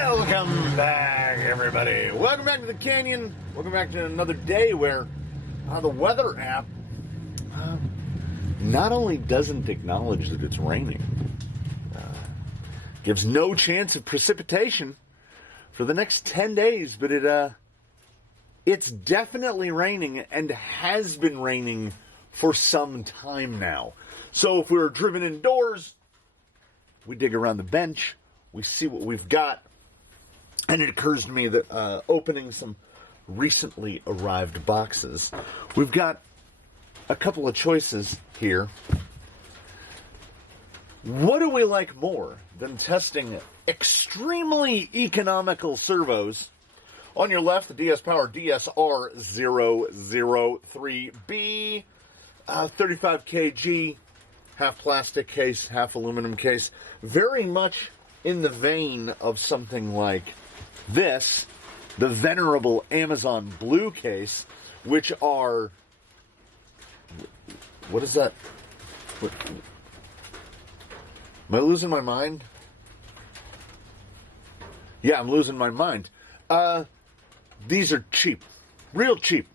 Welcome back, everybody. Welcome back to the Canyon. Welcome back to another day where the weather app not only doesn't acknowledge that it's raining, gives no chance of precipitation for the next 10 days, but it's definitely raining and has been raining for some time now. So if we were driven indoors, we dig around the bench, we see what we've got, and it occurs to me that opening some recently arrived boxes, we've got a couple of choices here. What do we like more than testing extremely economical servos? On your left, the DS Power DS-R003B, 35 kg, half plastic case, half aluminum case. Very much in the vein of something like this, the venerable Amazon Blue case, which are, what is that? What, am I losing my mind? Yeah, I'm losing my mind. These are cheap, real cheap.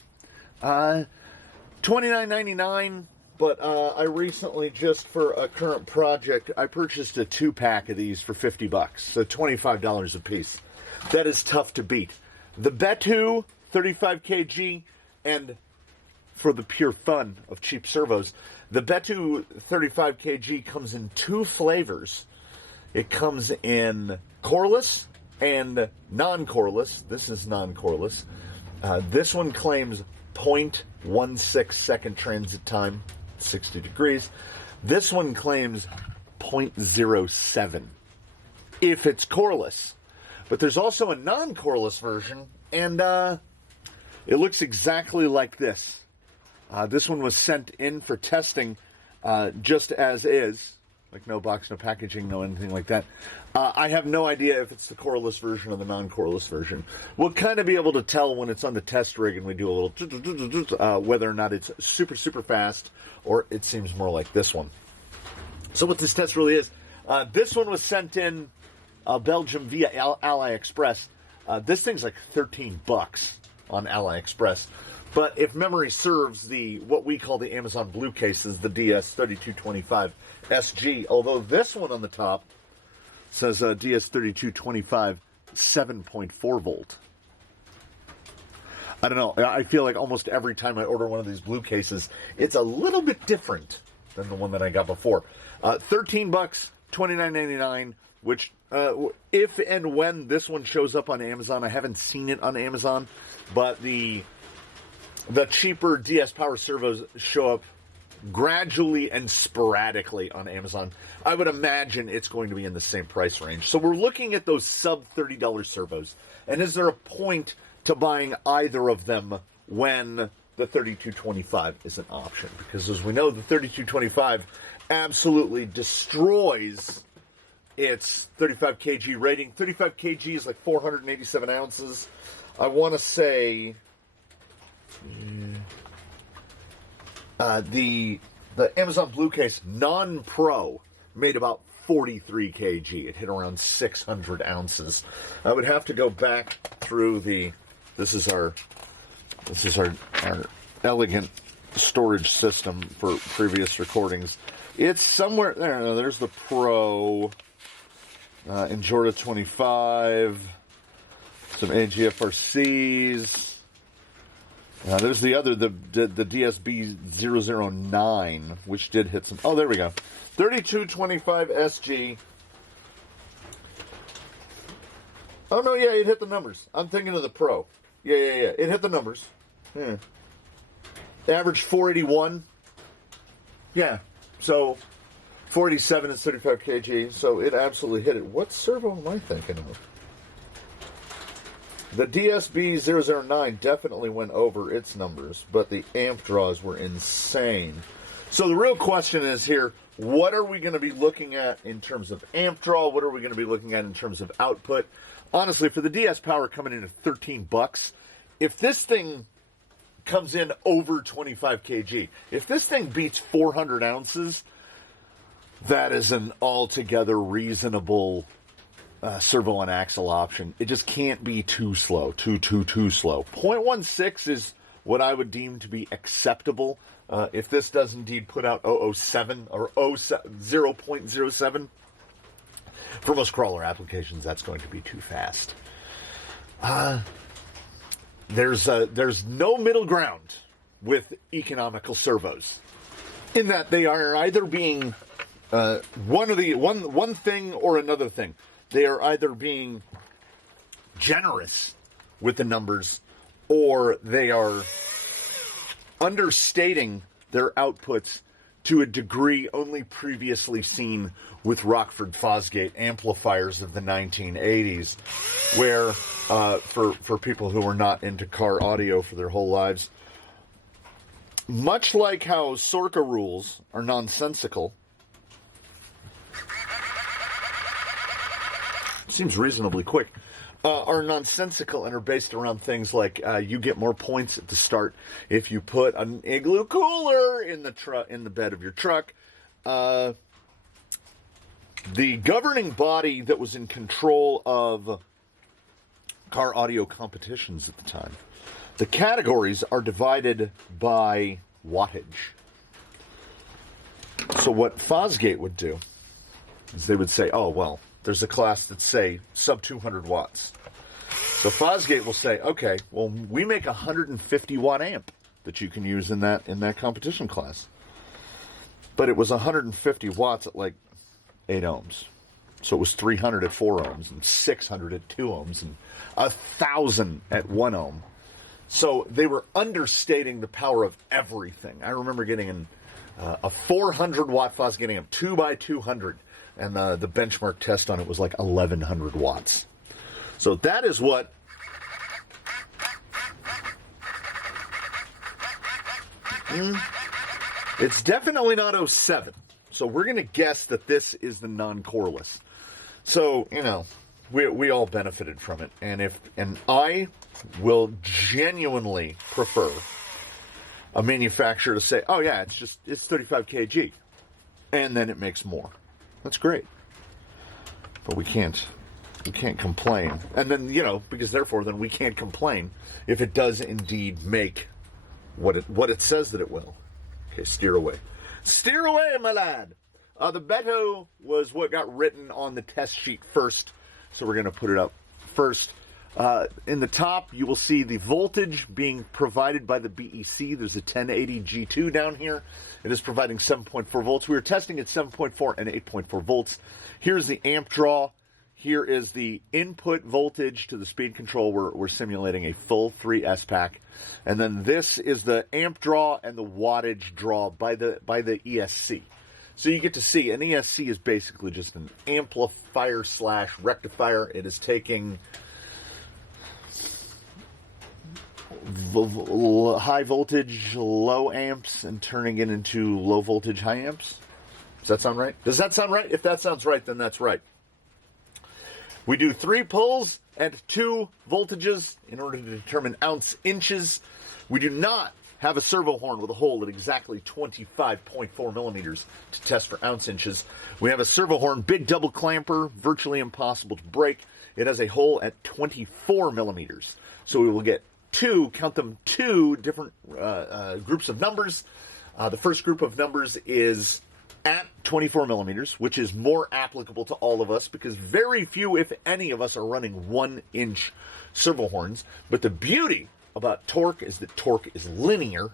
$29.99, but I recently, just for a current project, I purchased a 2-pack of these for $50, so $25 a piece. That is tough to beat. The BETU 35 kg, and for the pure fun of cheap servos, the BETU 35 kg comes in 2 flavors. It comes in coreless and non-coreless. This is non-coreless. This one claims 0.16 second transit time, 60 degrees. This one claims 0.07 if it's coreless. But there's also a non-coreless version, and it looks exactly like this. This one was sent in for testing just as is. Like no box, no packaging, no anything like that. I have no idea if it's the coreless version or the non-coreless version. We'll kind of be able to tell when it's on the test rig and we do a little whether or not it's super, super fast or it seems more like this one. So what this test really is, this one was sent in Belgium via AliExpress. This thing's like $13 on AliExpress. But if memory serves, what we call the Amazon Blue cases, the DS3225 SG, although this one on the top says DS3225 7.4 volt. I don't know. I feel like almost every time I order one of these blue cases, it's a little bit different than the one that I got before. $13, $29.99, which if and when this one shows up on Amazon, I haven't seen it on Amazon, but the cheaper DS Power servos show up gradually and sporadically on Amazon. I would imagine it's going to be in the same price range. So we're looking at those sub $30 servos. And is there a point to buying either of them when the 3225 is an option? Because as we know, the 3225 absolutely destroys its 35 kg rating. 35 kg is like 487 ounces. I want to say the Amazon Blue case non-pro made about 43 kg. It hit around 600 ounces. I would have to go back through this is our elegant storage system for previous recordings. It's somewhere there. No, there's the Pro, Injorda 25, some AGFRCs. There's the other, the DSB-009, which did hit some. Oh, there we go. 3225 SG. Oh, no, yeah, it hit the numbers. I'm thinking of the Pro. Yeah. It hit the numbers. Yeah. Average 481. Yeah. So, 487 is 35 kg. So, it absolutely hit it. What servo am I thinking of? The DSB-009 definitely went over its numbers, but the amp draws were insane. So the real question is here, what are we going to be looking at in terms of amp draw? What are we going to be looking at in terms of output? Honestly, for the DS Power coming in at $13, if this thing comes in over 25 kg, if this thing beats 400 ounces, that is an altogether reasonable servo and axle option. It just can't be too slow, too slow. 0.16 is what I would deem to be acceptable. If this does indeed put out 007 or 0.07, for most crawler applications, that's going to be too fast. There's no middle ground with economical servos, in that they are either being one thing or another thing. They are either being generous with the numbers, or they are understating their outputs to a degree only previously seen with Rockford Fosgate amplifiers of the 1980s, where, for people who are not into car audio for their whole lives, much like how Sorca rules are nonsensical, seems reasonably quick, are nonsensical and are based around things like you get more points at the start if you put an igloo cooler in the bed of your truck. The governing body that was in control of car audio competitions at the time, the categories are divided by wattage. So what Fosgate would do is they would say, oh, well, there's a class that's, say, sub 200 watts. So Fosgate will say, okay, well, we make a 150 watt amp that you can use in that competition class. But it was 150 watts at like 8 ohms. So it was 300 at 4 ohms and 600 at 2 ohms and 1,000 at 1 ohm. So they were understating the power of everything. I remember getting a 400 watt Fosgate amp, 2x200. And the benchmark test on it was like 1,100 watts. So that is what it's definitely not 07. So we're going to guess that this is the non-coreless. So, you know, we all benefited from it. And I will genuinely prefer a manufacturer to say, oh yeah, it's 35 kg. And then it makes more. That's great. But we can't complain. And then, you know, because therefore then we can't complain if it does indeed make what it says that it will. Okay, steer away. Steer away, my lad. The BETU was what got written on the test sheet first. So we're going to put it up first. In the top, you will see the voltage being provided by the BEC. There's a 1080 G2 down here. It is providing 7.4 volts. We were testing at 7.4 and 8.4 volts. Here's the amp draw. Here is the input voltage to the speed control. We're simulating a full 3S pack. And then this is the amp draw and the wattage draw by the ESC. So you get to see an ESC is basically just an amplifier / rectifier. It is taking high voltage low amps and turning it into low voltage high amps. Does that sound right? Does that sound right? If that sounds right, then that's right. We do 3 pulls and 2 voltages in order to determine ounce inches. We do not have a servo horn with a hole at exactly 25.4 millimeters to test for ounce inches. We have a servo horn, big double clamper, virtually impossible to break. It has a hole at 24 millimeters. So we will get 2 different groups of numbers. The first group of numbers is at 24 millimeters, which is more applicable to all of us because very few, if any of us, are running 1-inch servo horns. But the beauty about torque is that torque is linear.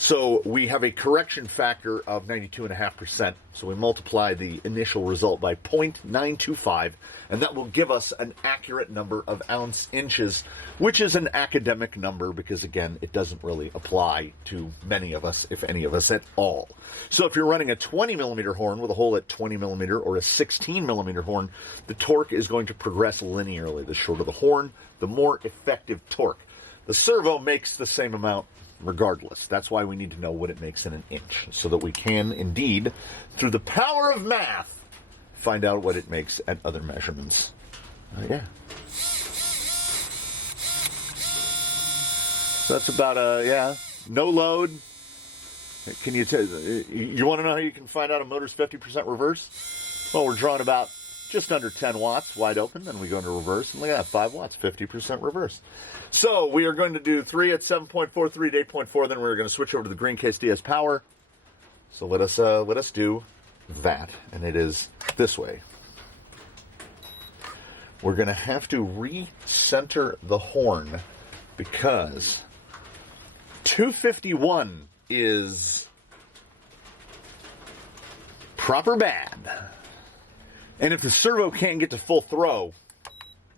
So we have a correction factor of 92.5%. So we multiply the initial result by 0.925, and that will give us an accurate number of ounce inches, which is an academic number because, again, it doesn't really apply to many of us, if any of us at all. So if you're running a 20 millimeter horn with a hole at 20 millimeter or a 16 millimeter horn, the torque is going to progress linearly. The shorter the horn, the more effective torque. The servo makes the same amount regardless. That's why we need to know what it makes in an inch, so that we can indeed, through the power of math, find out what it makes at other measurements. Yeah. So that's about no load. You want to know how you can find out a motor's 50% reverse? Well, we're drawing about just under 10 watts, wide open. Then we go into reverse, and look at that, 5 watts, 50% reverse. So we are going to do 3 at 7.4, 3 at 8.4. Then we're going to switch over to the green case DS Power. So let us do that, and it is this way. We're going to have to recenter the horn because 251 is proper bad. And if the servo can't get to full throw,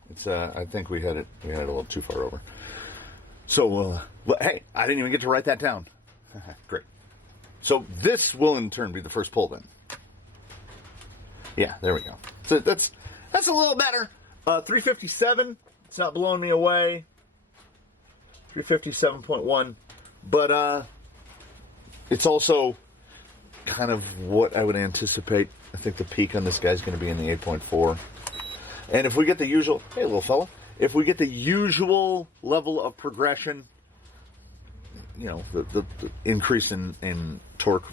it's I think we had it a little too far over. So hey, I didn't even get to write that down. Great. So this will in turn be the first pull then. Yeah, there we go. So that's a little better. 357, it's not blowing me away. 357.1, but it's also kind of what I would anticipate. I think the peak on this guy's going to be in the 8.4. And if we get the usual, hey little fella, if we get the usual level of progression, you know, the increase in torque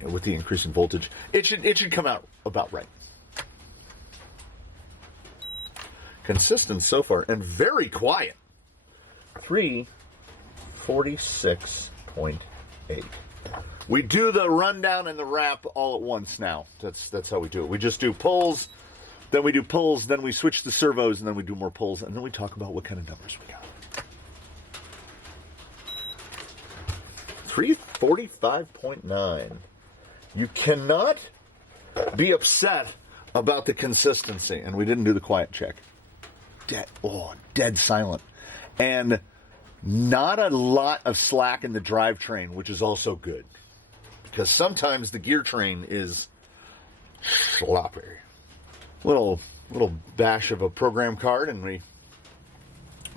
with the increase in voltage, it should come out about right. Consistent so far, and very quiet. 346.8. We do the rundown and the wrap all at once now. That's how we do it. We just do pulls, then we do pulls, then we switch the servos, and then we do more pulls, and then we talk about what kind of numbers we got. 345.9. You cannot be upset about the consistency, and we didn't do the quiet check. Dead silent. And not a lot of slack in the drivetrain, which is also good. Because sometimes the gear train is sloppy. Little bash of a program card, and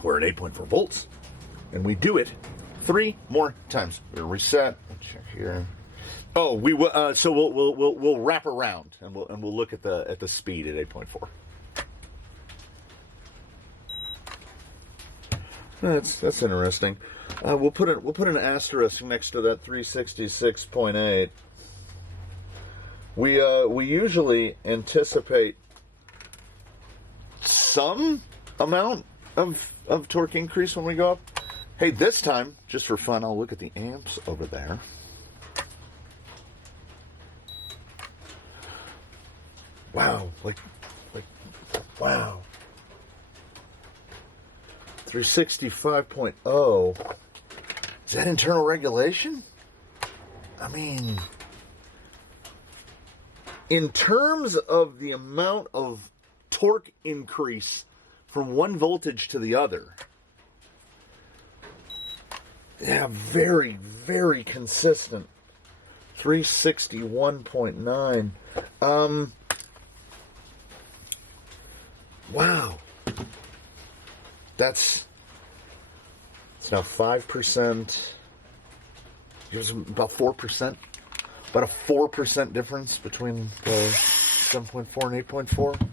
we're at 8.4 volts. And we do it 3 more times. We'll reset. Check here. Oh, we will. So we'll wrap around, and we'll look at the speed at 8.4. That's interesting. We'll put an asterisk next to that 366.8. We usually anticipate some amount of torque increase when we go up. Hey, this time, just for fun, I'll look at the amps over there. Wow, wow. 365.0. Is that internal regulation? I mean, in terms of the amount of torque increase from one voltage to the other, yeah, very, very consistent. 361.9. Wow. It's now 5%. Here's about 4%. About a 4% difference between the 7.4 and 8.4.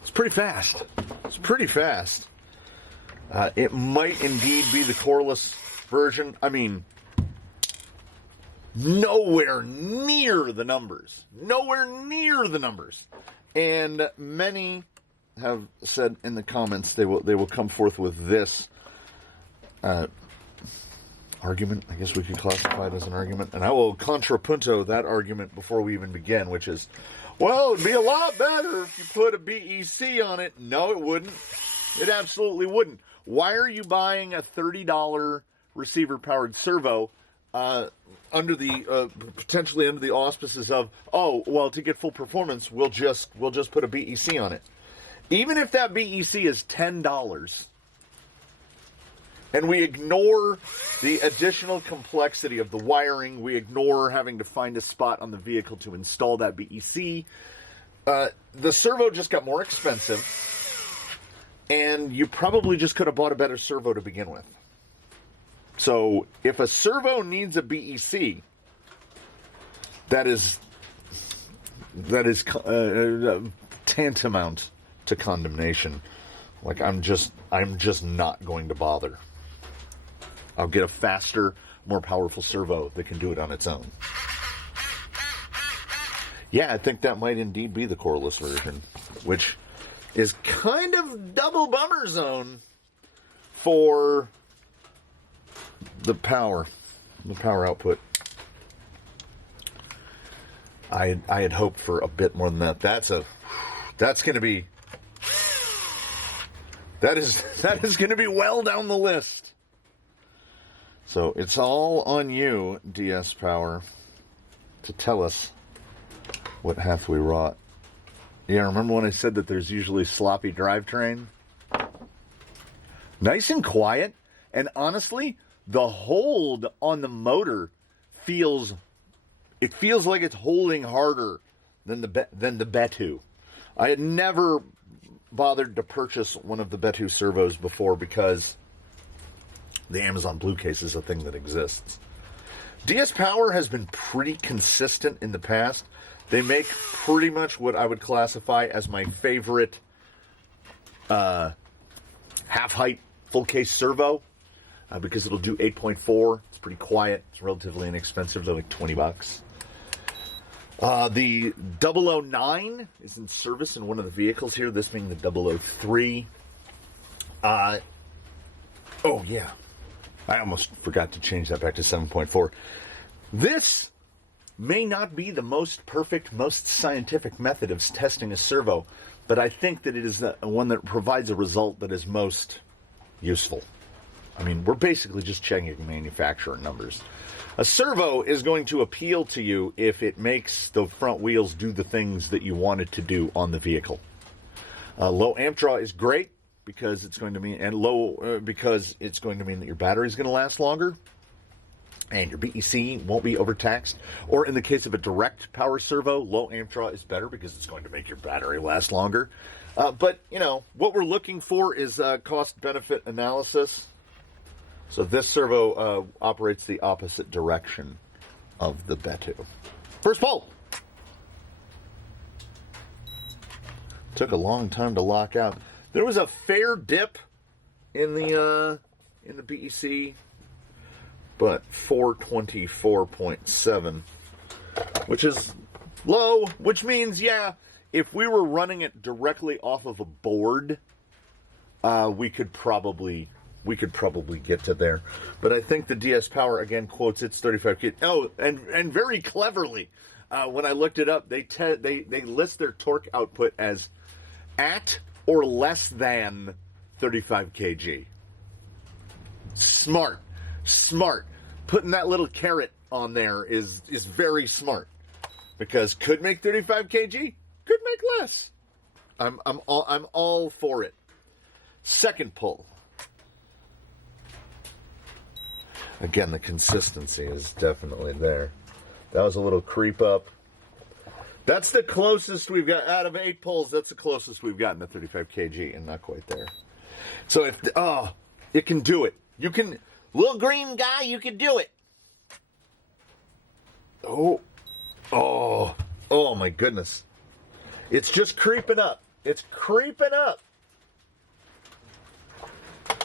It's pretty fast. It's pretty fast. It might indeed be the coreless version. I mean, nowhere near the numbers. Nowhere near the numbers. And many have said in the comments they will come forth with this argument. I guess we could classify it as an argument. And I will contrapunto that argument before we even begin, which is, well, it'd be a lot better if you put a BEC on it. No, it wouldn't. It absolutely wouldn't. Why are you buying a $30 receiver-powered servo under the potentially under the auspices of, oh, well, to get full performance, we'll just put a BEC on it? Even if that BEC is $10, and we ignore the additional complexity of the wiring, we ignore having to find a spot on the vehicle to install that BEC, the servo just got more expensive, and you probably just could have bought a better servo to begin with. So if a servo needs a BEC, that is tantamount to condemnation. Like, I'm just not going to bother. I'll get a faster, more powerful servo that can do it on its own. Yeah, I think that might indeed be the coreless version, which is kind of double bummer zone for the power output. I had hoped for a bit more than that. That is going to be well down the list. So it's all on you, DS Power, to tell us what hath we wrought. Yeah, remember when I said that there's usually sloppy drivetrain? Nice and quiet, and honestly, the hold on the motor feels like it's holding harder than the BETU. I had never bothered to purchase one of the BETU servos before because the Amazon Blue Case is a thing that exists. DS Power has been pretty consistent in the past. They make pretty much what I would classify as my favorite half-height full case servo because it'll do 8.4. It's pretty quiet. It's relatively inexpensive. They're like $20. The 009 is in service in one of the vehicles here, this being the 003. Oh, yeah. I almost forgot to change that back to 7.4. This may not be the most perfect, most scientific method of testing a servo, but I think that it is the one that provides a result that is most useful. I mean, we're basically just checking manufacturer numbers. A servo is going to appeal to you if it makes the front wheels do the things that you want it to do on the vehicle. Low amp draw is great because it's going to mean, because it's going to mean that your battery is going to last longer and your BEC won't be overtaxed. Or in the case of a direct power servo, low amp draw is better because it's going to make your battery last longer. But, you know, what we're looking for is cost-benefit analysis. So this servo operates the opposite direction of the BETU. First pull. Took a long time to lock out. There was a fair dip in the BEC, but 424.7, which is low. Which means, yeah, if we were running it directly off of a board, we could probably get to there. But I think the DS Power, again, quotes its 35K. Oh, and very cleverly, when I looked it up, they list their torque output as at or less than 35 kg. Smart. Putting that little carrot on there is very smart. Because could make 35 kg, could make less. I'm all for it. Second pull. Again, the consistency is definitely there. That was a little creep up. That's the closest we've got out of 8 pulls. That's the closest we've gotten to 35 kg, and not quite there. So if it can do it. You can, little green guy, you can do it. Oh my goodness! It's just creeping up. It's creeping up.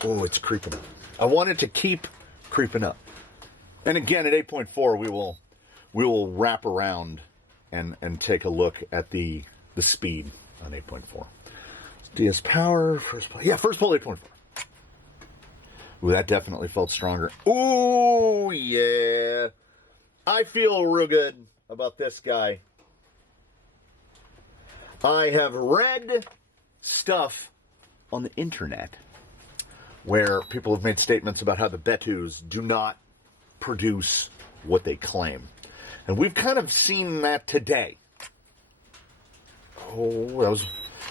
Oh, it's creeping up. I want it to keep creeping up. And again, at 8.4, we will wrap around and take a look at the speed on 8.4. DS Power, first pull. Yeah, first pull 8.4. Ooh, that definitely felt stronger. Ooh, yeah. I feel real good about this guy. I have read stuff on the internet where people have made statements about how the BETUs do not produce what they claim. And we've kind of seen that today. Oh,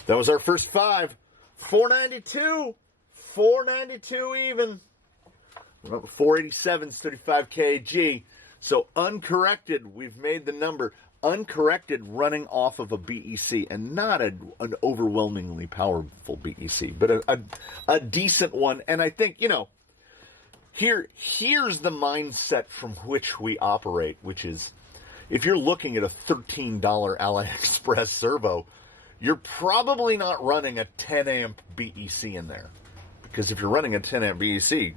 that was our first 5. 492. 492 even. 487 is 35 kg. So uncorrected, we've made the number. Uncorrected running off of a BEC, and not an overwhelmingly powerful BEC, but a decent one. And I think, you know, here's the mindset from which we operate, which is, if you're looking at a $13 AliExpress servo, you're probably not running a 10 amp BEC in there. Because if you're running a 10 amp BEC,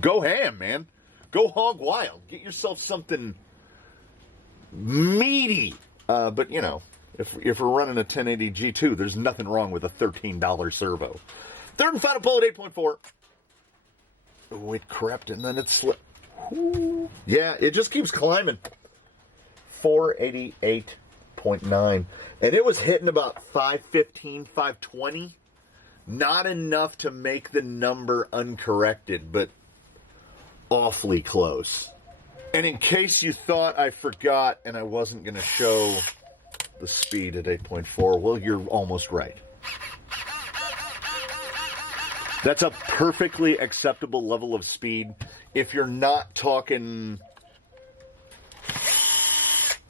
go ham, man. Go hog wild. Get yourself something meaty. But, you know, if we're running a 1080 G2, there's nothing wrong with a $13 servo. Third and final pull at 8.4. Oh, it crept and then it slipped. Ooh. Yeah, it just keeps climbing. 488.9. And it was hitting about 515, 520. Not enough to make the number uncorrected, but awfully close. And in case you thought I forgot and I wasn't going to show the speed at 8.4, well, you're almost right. That's a perfectly acceptable level of speed if you're not talking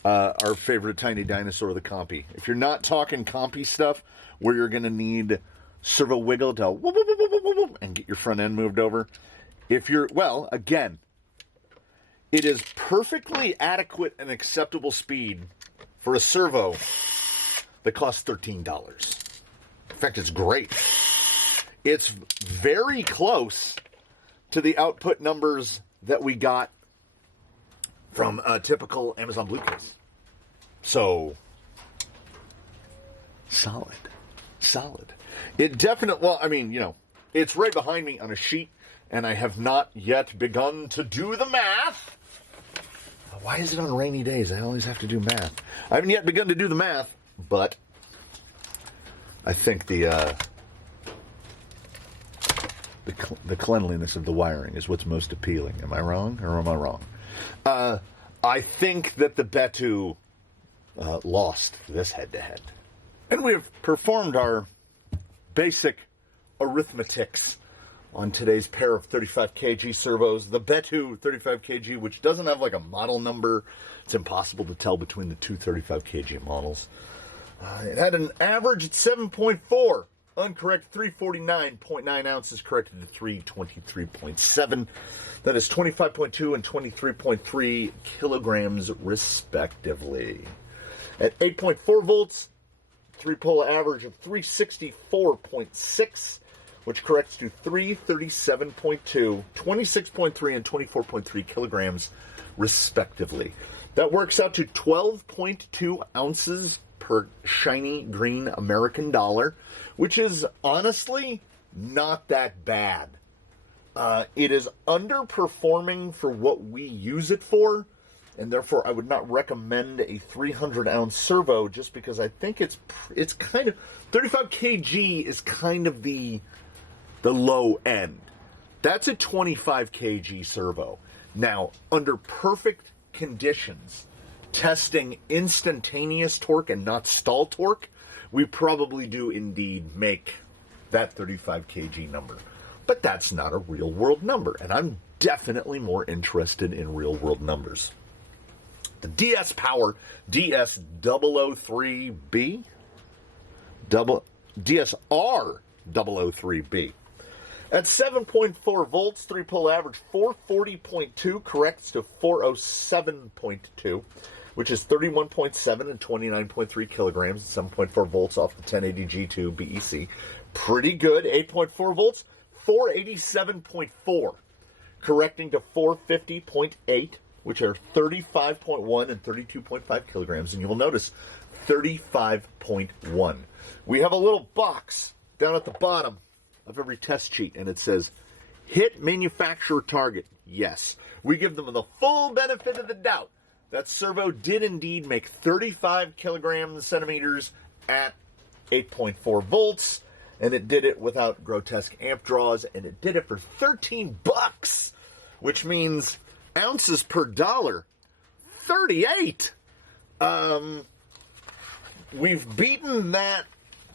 our favorite tiny dinosaur, the compy. If you're not talking compy stuff where you're going to need servo wiggle to whoop, whoop, whoop, whoop, whoop, and get your front end moved over. If you're, well, again, it is perfectly adequate and acceptable speed for a servo that costs $13. In fact, it's great. It's very close to the output numbers that we got from a typical Amazon Blue case. So, solid. It definitely, well, I mean, you know, it's right behind me on a sheet, and I have not yet begun to do the math. Why is it on rainy days? I always have to do math. I haven't yet begun to do the math, but I think the cleanliness of the wiring is what's most appealing. Am I wrong, or am I wrong? I think that the BETU lost this head-to-head. And we have performed our basic arithmetics on today's pair of 35 kg servos. The BETU 35 kg, which doesn't have like a model number. It's impossible to tell between the two 35 kg models. It had an average at 7.4. Uncorrect 349.9 ounces, corrected to 323.7. That is 25.2 and 23.3 kilograms, respectively. At 8.4 volts, three-pole average of 364.6, which corrects to 337.2, 26.3, and 24.3 kilograms, respectively. That works out to 12.2 ounces per shiny green American dollar, which is honestly not that bad. It is underperforming for what we use it for, and therefore I would not recommend a 300-ounce servo just because I think it's kind of 35 kg is kind of the low end. That's a 25 kg servo. Now, under perfect conditions, testing instantaneous torque and not stall torque, we probably do indeed make that 35 kg number. But that's not a real-world number, and I'm definitely more interested in real-world numbers. The DS Power DS-003B, DS-R003B. At 7.4 volts, three-pole average 440.2 corrects to 407.2, which is 31.7 and 29.3 kilograms at 7.4 volts off the 1080 G2 BEC. Pretty good. 8.4 volts, 487.4, correcting to 450.8, which are 35.1 and 32.5 kilograms. And you will notice 35.1. We have a little box down at the bottom of every test sheet, and it says, hit manufacturer target. Yes. We give them the full benefit of the doubt. That servo did indeed make 35 kilograms centimeters at 8.4 volts, and it did it without grotesque amp draws, and it did it for $13, which means ounces per dollar, 38. We've beaten that.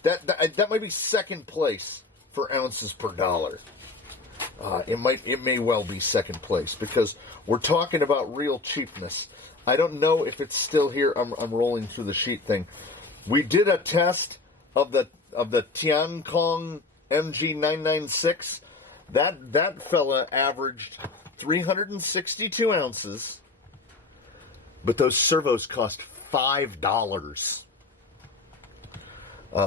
That might be second place for ounces per dollar. It may well be second place because we're talking about real cheapness. I don't know if it's still here. I'm rolling through the sheet thing. We did a test of the Tiancong MG996. That fella averaged 362 ounces, but those servos cost $5.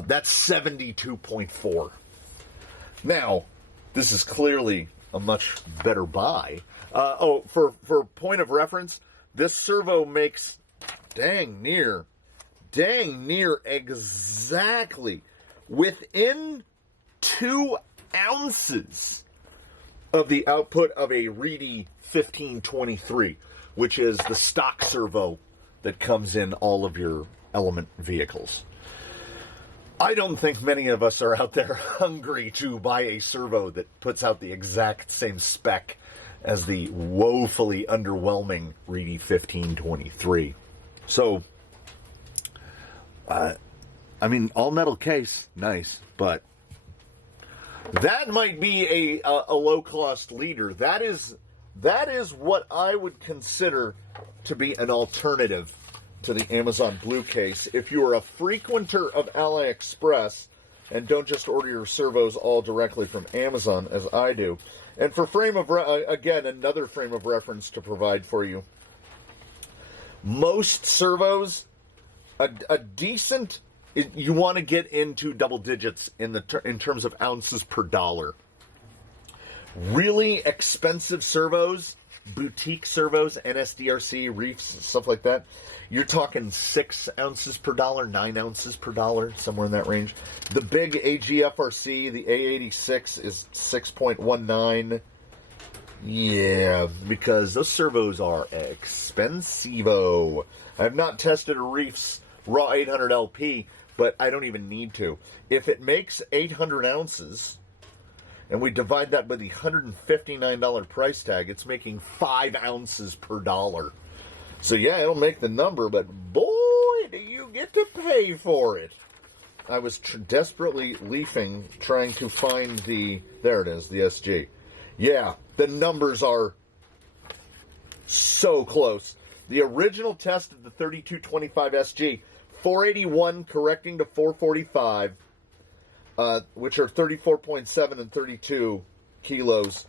That's 72.4. Now, this is clearly a much better buy. For point of reference, this servo makes dang near exactly within 2 ounces of the output of a Reedy 1523, which is the stock servo that comes in all of your Element vehicles. I don't think many of us are out there hungry to buy a servo that puts out the exact same spec as the woefully underwhelming Reedy 1523. So, I mean, all metal case, nice, but that might be a low-cost leader. That is what I would consider to be an alternative to the Amazon Blue case. If you are a frequenter of AliExpress and don't just order your servos all directly from Amazon, as I do. And for again, another frame of reference to provide for you. Most servos, a decent, you want to get into double digits in terms of ounces per dollar. Really expensive servos, boutique servos, NSDRC, reefs, stuff like that, you're talking 6 ounces per dollar, 9 ounces per dollar, somewhere in that range. The big AGFRC, the A86, is 6.19. Yeah, because those servos are expensivo. I have not tested a Reef's Raw 800 LP, but I don't even need to. If it makes 800 ounces, and we divide that by the $159 price tag, it's making 5 ounces per dollar. So yeah, it'll make the number, but boy, do you get to pay for it. I was desperately leafing, trying to find there it is, the SG. Yeah, the numbers are so close. The original test of the 3225 SG, 481 correcting to 445, which are 34.7 and 32 kilos.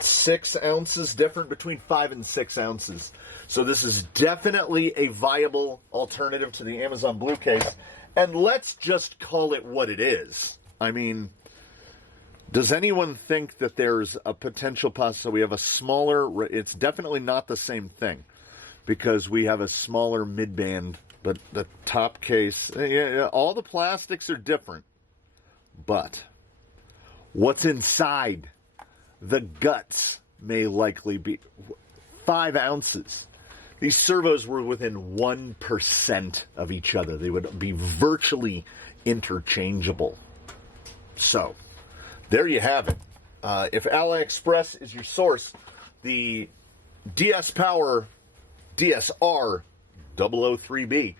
6 ounces different between 5 and 6 ounces. So this is definitely a viable alternative to the Amazon Blue case. And let's just call it what it is. I mean, does anyone think that there's a potential possibility? So we have a smaller, it's definitely not the same thing because we have a smaller mid-band, but the top case, all the plastics are different. But what's inside? The guts may likely be 5 ounces. These servos were within 1% of each other. They would be virtually interchangeable. So, there you have it. If AliExpress is your source, the DS Power DS-R003B,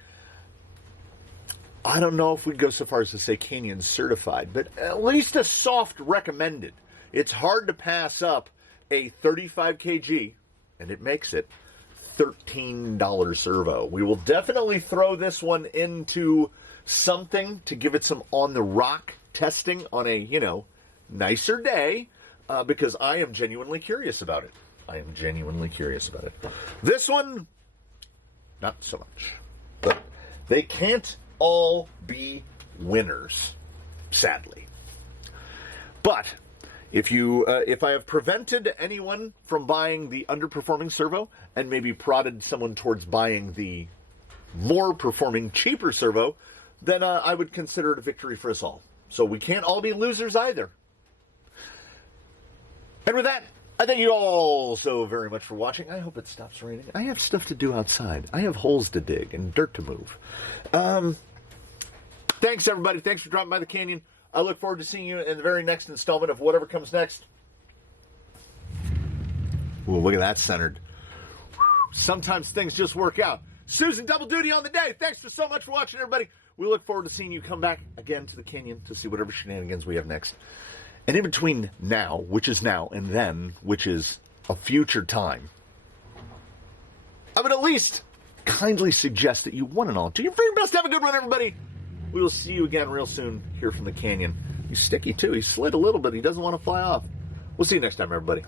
I don't know if we'd go so far as to say Canyon certified, but at least a soft recommended. It's hard to pass up a 35 kg, and it makes it $13 servo. We will definitely throw this one into something to give it some on-the-rock testing on a, nicer day, because I am genuinely curious about it. This one, not so much. But they can't all be winners, sadly. But if I have prevented anyone from buying the underperforming servo and maybe prodded someone towards buying the more performing, cheaper servo, then I would consider it a victory for us all. So we can't all be losers either. And with that, I thank you all so very much for watching. I hope it stops raining. I have stuff to do outside. I have holes to dig and dirt to move. Thanks, everybody. Thanks for dropping by the canyon. I look forward to seeing you in the very next installment of whatever comes next. Ooh, look at that centered. Sometimes things just work out. Susan, double duty on the day. Thanks so much for watching, everybody. We look forward to seeing you come back again to the canyon to see whatever shenanigans we have next. And in between now, which is now, and then, which is a future time, I would at least kindly suggest that you, one and all, do your very best. Have a good one, everybody. We will see you again real soon here from the canyon. He's sticky, too. He slid a little bit. He doesn't want to fly off. We'll see you next time, everybody.